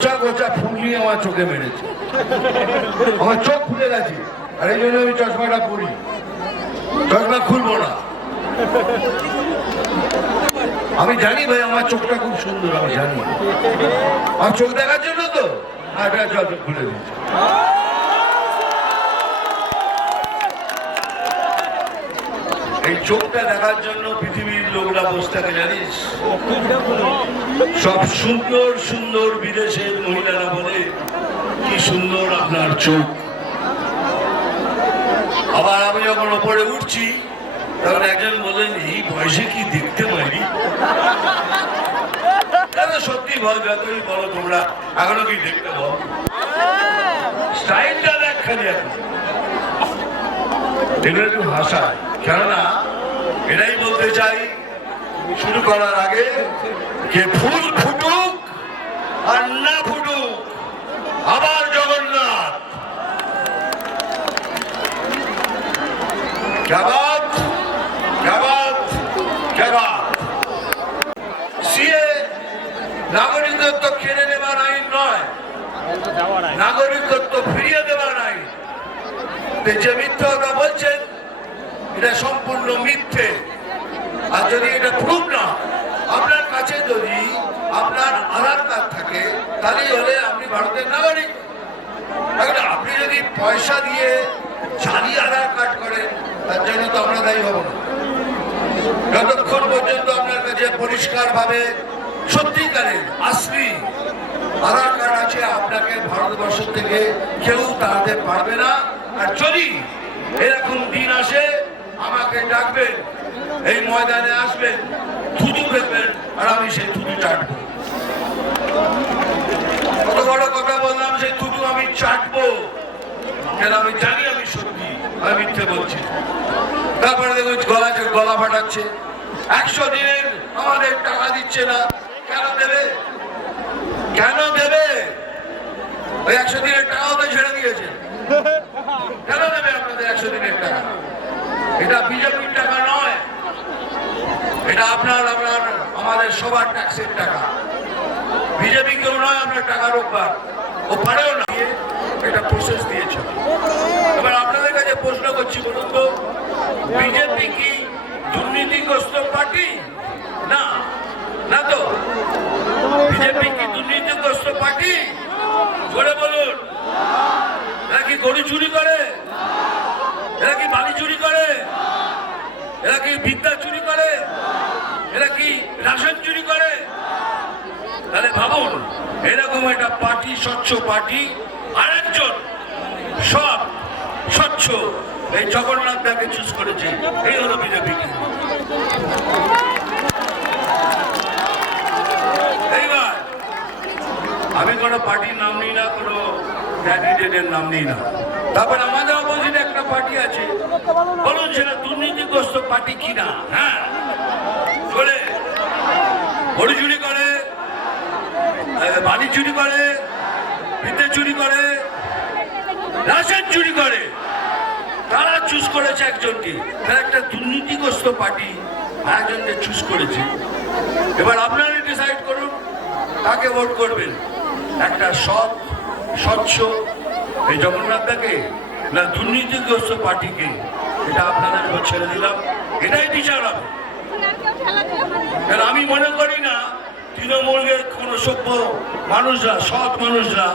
গোছা ফুল নিয়ে আমার চোখে মেরেছে, আমার চোখ খুলে গেছে, আর এই জন্য আমি চশমাটা পরি, চশমা খুলবো না। আমি জানি ভাই আমার চোখটা খুব সুন্দর, আমি জানি আমার চোখ দেখার জন্য তো চোখ খুলে দিচ্ছে। এই চোখটা দেখার জন্য পৃথিবীর লোকরা বসে থাকে জানিস, সব সুন্দর সুন্দর বিদেশের মহিলারা বলে কি সুন্দর আপনার চোখ। আবার আমি যখন ওপরে উঠছি তখন একজন বলেন এই বয়সে কি দেখতে পারি। সত্যি ভয় যতই বলো তোমরা এখনো কি দেখতে পাও, স্টাইলটা দেখ খালি এখন। এগুলো একটু হাসায়, কেননা এটাই বলতে চাই শুরু করার আগে যে ফুল ফুটুক আর না ফুটুক আবার জগন্নাথ। সিএ নাগরিকত্ব কেড়ে নেবার আইন নয়, নাগরিকত্ব ফিরিয়ে দেবার আইন। যে মিথ্যে কথা বলছেন এটা সম্পূর্ণ মিথ্যে। আর যদি এটা প্রুফ না, আপনার কাছে যদি আপনার আধার কার্ড থাকে তাহলেই হলে আপনি ভারতের নাগরিক। আপনি যদি পয়সা দিয়ে জালি আধার কার্ড করেন তার জন্য তো আমরা দায়ী হব না। যতক্ষণ পর্যন্ত আপনার কাছে পরিষ্কার ভাবে সত্যিকারের আসলি আধার কার্ড আছে আপনাকে ভারতবর্ষ থেকে কেউ তাড়াতে পারবে না। আর যদি এরকম দিন আসে আমাকে ডাকবেন, এই ময়দানে আসবেন, থুতু ফেলবেন আর আমি সেই থুতু চাটবো। কত বড় কথা বললাম, সেই থুতু আমি চাটবো, কেন আমি জানি আমি সত্যি, আমি মিথ্যে বলছি। তারপরে দেখুন গলা ফাটাচ্ছে, 100 দিনের আমাদের টাকা দিচ্ছে না। কেন দেবে? কেন দেবে? ওই 100 দিনের টাকাও তো ছেড়ে দিয়েছে, কেন দেবে আপনাদের 100 দিনের টাকা? এটা বিজেপির টাকা নয়, এটা আপনার আমাদের সবার ট্যাক্সের টাকা। বিজেপি কেউ নয় আপনার টাকা রোববার, ও পারেও না, এটা প্রসেস দিয়েছে। এবার আপনাদের কাছে প্রশ্ন করছি, বলুন তো বিজেপি কি দুর্নীতিগ্রস্ত পার্টি? না, না তো। বিজেপি কি দুর্নীতিগ্রস্ত পার্টি? জোরে বলুন। এরা কি গরু চুরি করে? এরা কি বালি চুরি করে? এরা কি বিদ্যা চুরি করে? এরা কি রাশন চুরি করে? তাহলে ভাবুন, এরকম একটা পার্টি, স্বচ্ছ পার্টি, আরেকজন সব স্বচ্ছ এই জগন্নাথ দাকে চুজ করেছে। এই হলো বিজেপি। এইবার আমি কোনো পার্টির নাম নিই না, কোনো ক্যান্ডিডেটের নাম নিই না। তারপর আমাদের অপোজিটে একটা পার্টি আছে, বলুন সেটা দুর্নীতিগ্রস্ত পার্টি কিনা? হ্যাঁ, বলে গরু চুরি করে, বালি চুরি করে, বিদ্যে চুরি করে, রাশন চুরি করে। তারা চুজ করেছে একজনকে, তারা একটা দুর্নীতিগ্রস্ত পার্টি একজনকে চুজ করেছে। এবার আপনারা ডিসাইড করুন কাকে ভোট করবেন, একটা সৎ স্বচ্ছ এই জগন্নাথ দাকে না দুর্নীতিগ্রস্ত পার্টিকে। এটা আপনাদের ছেড়ে দিলাম, এটাই বিচার হবে। আমি মনে করি না তৃণমূলের কোন সভ্য মানুষরা, সৎ মানুষরা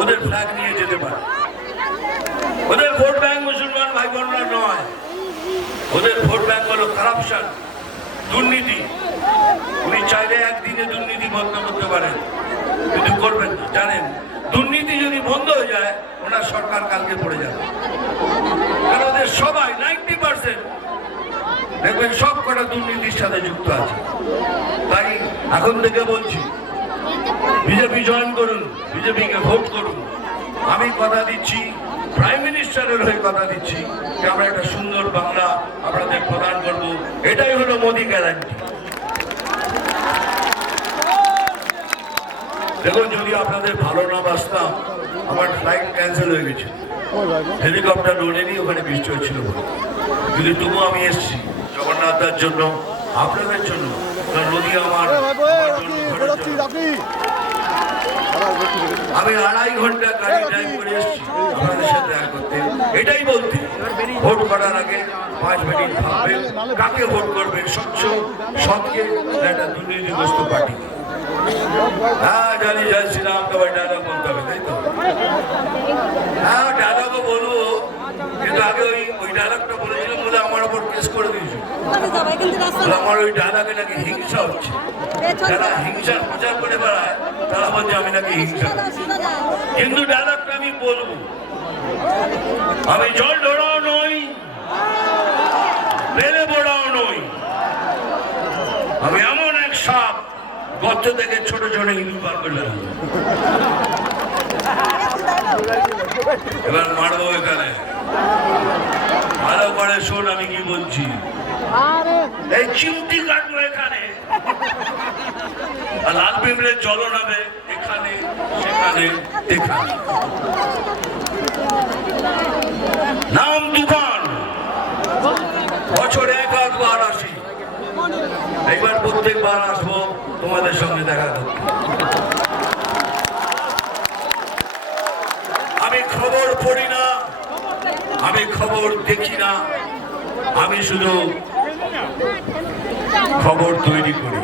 ওদের ফ্ল্যাগ নিয়ে যেতে পারে। ওদের ভোট ব্যাংক মুসলমান ভাই বোনরা নয়, ওদের ভোট ব্যাংক হলো কারাপশন, দুর্নীতি। উনি চাইলে একদিনে দুর্নীতি বন্ধ করতে পারেন, কিন্তু করবেন না। জানেন দুর্নীতি যদি বন্ধ হয়ে যায় ওনার সরকার কালকে পড়ে যাবে। কারণ ওদের সবাই 90% দেখবেন সব কটা দুর্নীতির সাথে যুক্ত আছে। তাই এখন থেকে বলছি বিজেপি জয়েন করুন, বিজেপিকে ভোট করুন। আমি কথা দিচ্ছি, প্রাইম মিনিস্টারের হয়ে কথা দিচ্ছি যে আমরা একটা সুন্দর বাংলা আপনাদের প্রদান করব। এটাই হলো মোদি গ্যারান্টি। দেখুন যদি আপনাদের ভালো না বাসতাম, আমার ফ্লাইট ক্যান্সেল হয়ে গেছে, হেলিকপ্টার ওড়েনি, ওখানে বৃষ্টি হচ্ছিল বলে। যদি তবু আমি এসছি জগন্নাথের জন্য, আপনাদের জন্য। নদী আমার আমি 2.5 ঘন্টা গাড়ি ড্রাইভ করে এসেছি আপনাদের সাথে দেখা করতে। এটাই বলতে, ভোট করার আগে 5 মিনিট ভাববেন কাকে ভোট করবেন, স্বচ্ছ সৎকে, একটা দুর্নীতিগ্রস্ত পার্টি। হ্যাঁ জানি, জয় শ্রীরাম, তবে ডায়লগ বলতে হবে, তাই তো? হ্যাঁ ডায়লগও বলবো, কিন্তু আগে ওই ডায়লগটা বলেছিলাম বলে আমার ওপর কেস করে দিয়েছিল। আমার ওই ডায়লগে নাকি হিংসা হচ্ছে, যারা হিংসার প্রচার করে বেড়ায় তারা বলছে আমি নাকি হিংসা। কিন্তু ডায়লগটা আমি বলবো, আমি জল ঢোড়াও নই, বেলে বোড়াও নই, আমি এমন এক সাপ গর্ত থেকে ছোট ছোট ইঁদুর বার করলাম। এবার মারবো এখানে, ভালো করে শোন আমি কি বলছি। এই চিমটি কাটবো এখানে, আর লাল পিঁপড়ের জ্বলন হবে এখানে সেখানে এখানে। নাম তুফান, বছরে 1-8 আসি, একবার প্রত্যেকবার আসবো তোমাদের সঙ্গে দেখা করতে। আমি খবর পড়ি না, আমি খবর দেখি না, আমি শুধু খবর তৈরি করি।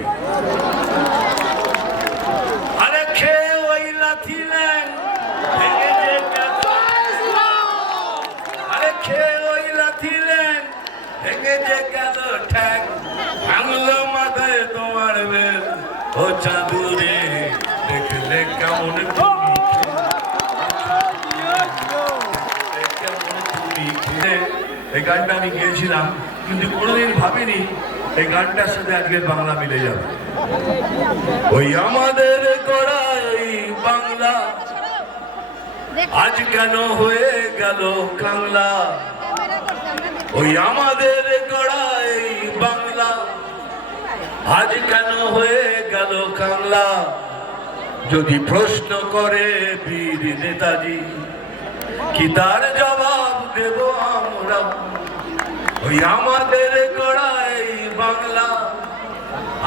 আরে খেয়ে ওই লাথি ল্যাং ভেঙে যে গেল, আরে খেয়ে ওই লাথি ল্যাং ভেঙে যে গেল ঠ্যাং, ভাঙলো মাথায় তোমার বেল, ও চাঁদুরে দেখলে কেমন তুমি, এই গানটা আমি গিয়েছিলাম, কিন্তু কোনোদিন ভাবিনি এই গানটার সাথে আজকে বাংলা মিলে যাবে। ওই আমাদের গড়াই বাংলা আজ কেন হয়ে গেল কাংলা, ওই আমাদের গড়াই বাংলা আজ কেন হয়ে গেল কাংলা। যদি প্রশ্ন করে বীর নেতাজি, কি তার জবাব দেব আমরা। ওই আমাদের গড়াই বাংলা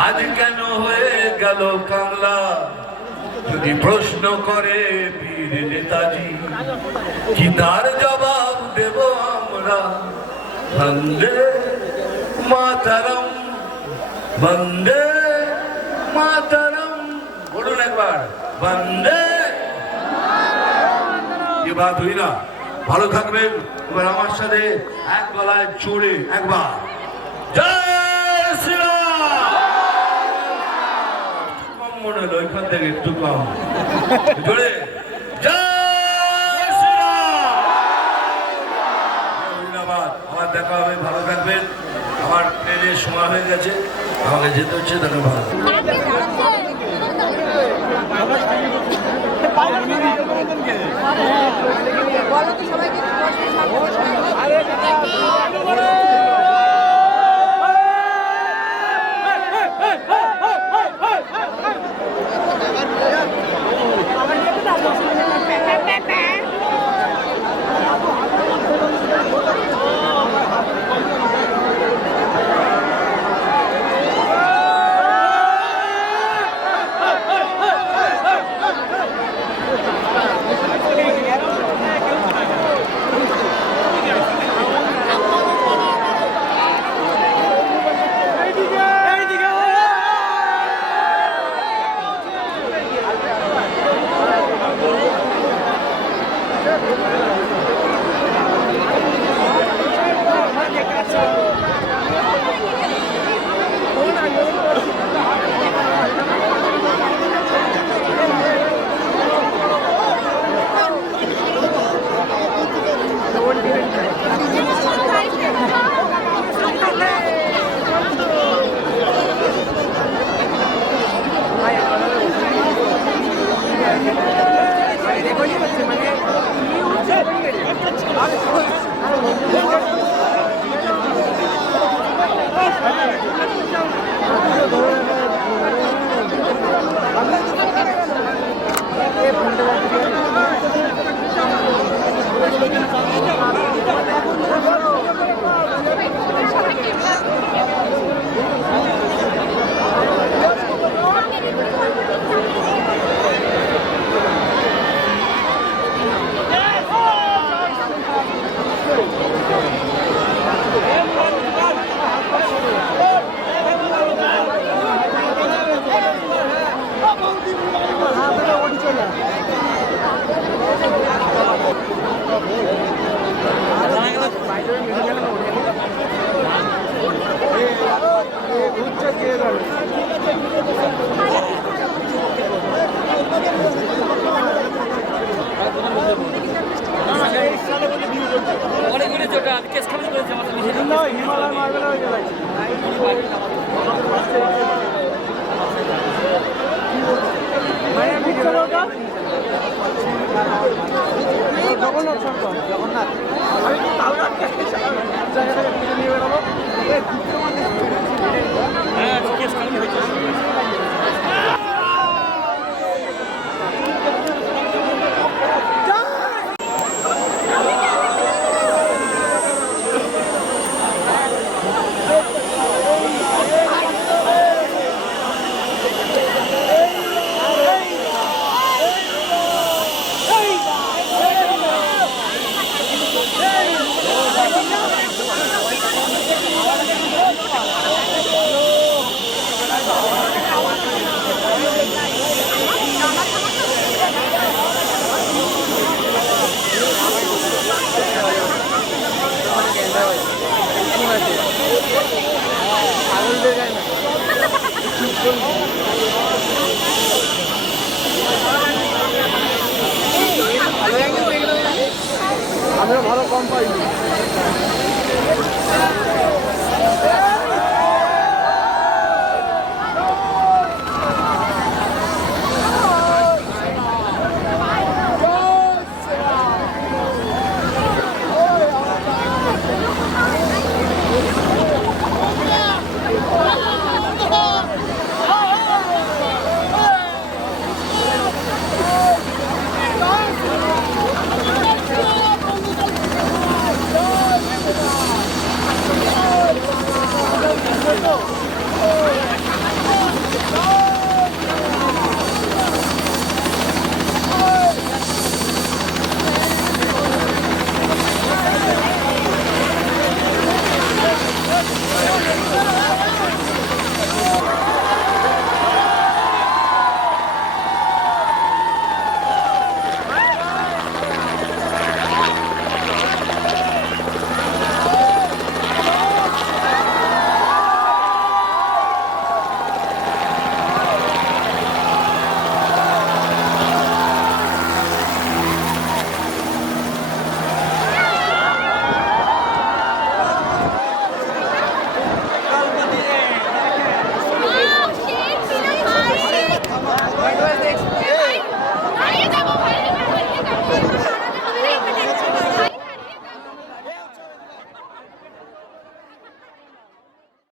আজ কেন হয়ে গেল কাংলা। যদি প্রশ্ন করে বীর নেতাজি, কি তার জবাব দেব আমরা। বন্দে মাতরম, বন্দে মাতরম, বলুন একবার বন্দে। ये बात हुई ना, ভালো থাকবেন। এবার আমার সাথে এক গলায় জোরে একবার জয় শ্রীরাম। কম মনে হলো, ওইখান থেকে একটু কম জোরে জয় শ্রীরাম। ধন্যবাদ, আমার দেখা হবে, ভালো থাকবেন। আমার ট্রেনের সময় হয়ে গেছে, আমাকে যেতে হচ্ছে, তাহলে ভালো। বলো তো সবাইকে। জগন্নাথ সরকার জগন্নাথ আমি তো তালগাছ জায়গাটাকে কিনে নিয়ে বেরোবো হ্যাঁ কেস কালকে হয়েছে আমরা ভালো কম পাই